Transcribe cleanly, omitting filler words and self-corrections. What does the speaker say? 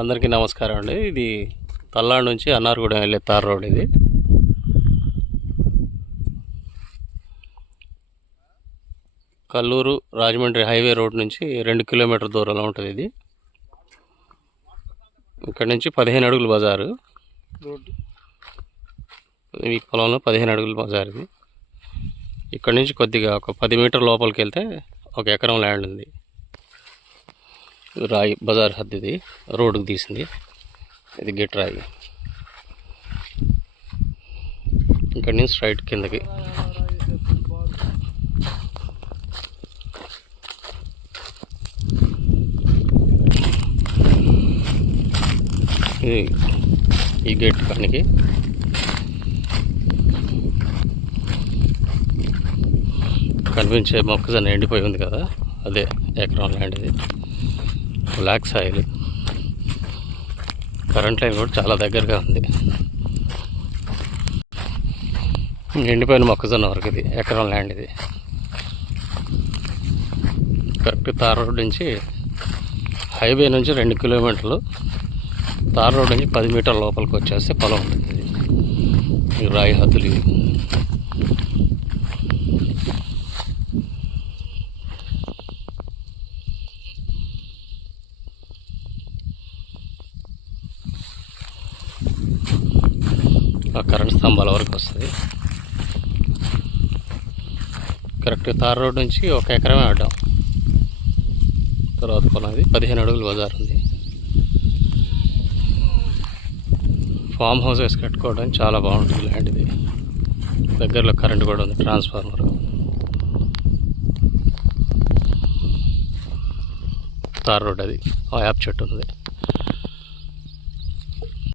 అందరికీ నమస్కారం అండి. ఇది తల్లాడు నుంచి అన్నారగూడెం వెళ్ళే తార్ రోడ్. ఇది కల్లూరు రాజమండ్రి హైవే రోడ్ నుంచి 2 కిలోమీటర్ దూరంలో ఉంటుంది. ఇది ఇక్కడ నుంచి 15 అడుగుల బజారు రోడ్డు. ఈ పొలంలో 15 అడుగుల బజార్. ఇది ఇక్కడ నుంచి కొద్దిగా ఒక 10 మీటర్ లోపలికి వెళ్తే 1 ఎకరం ల్యాండ్ ఉంది. రాయి బజార్ హద్దు. ఇది రోడ్డుకు తీసింది. ఇది గెట్ రాయి. ఇక్కడ నుంచి స్ట్రైట్ కిందకి. ఈ గేట్ కానికి కనిపించే మొక్కజొన్న ఎండిపోయి ఉంది కదా, అదే ఎకరం ల్యాండ్. ఇది బ్లాక్ సాయిల్. కరెంట్ లైన్ కూడా చాలా దగ్గరగా ఉంది. ఎండిపోయిన మొక్కజొన్న వరకు ఇది ఎకరం ల్యాండ్. ఇది కరెక్ట్ తార్ రోడ్ నుంచి హైవే నుంచి 2 కిలోమీటర్లు, తార్ రోడ్ నుంచి 10 మీటర్ల లోపలికి వచ్చేస్తే పొలం ఉంటుంది. ఈ రాయి హద్దులు ఇవి. ఆ కరెంట్ స్తంభాల వరకు వస్తుంది. కరెక్ట్ తార్ రోడ్ నుంచి 1 ఎకరమే అడ్డాం. తర్వాత పొలం. ఇది 15 అడుగుల బజార్ ఉంది. ఫామ్ హౌసెస్ కట్టుకోవడానికి చాలా బాగుంటుంది ల్యాండ్. ఇది దగ్గరలో కరెంట్ కూడా ఉంది, ట్రాన్స్ఫార్మర్. Tar road. అది ఆ యాప్ చెట్టు ఉంది.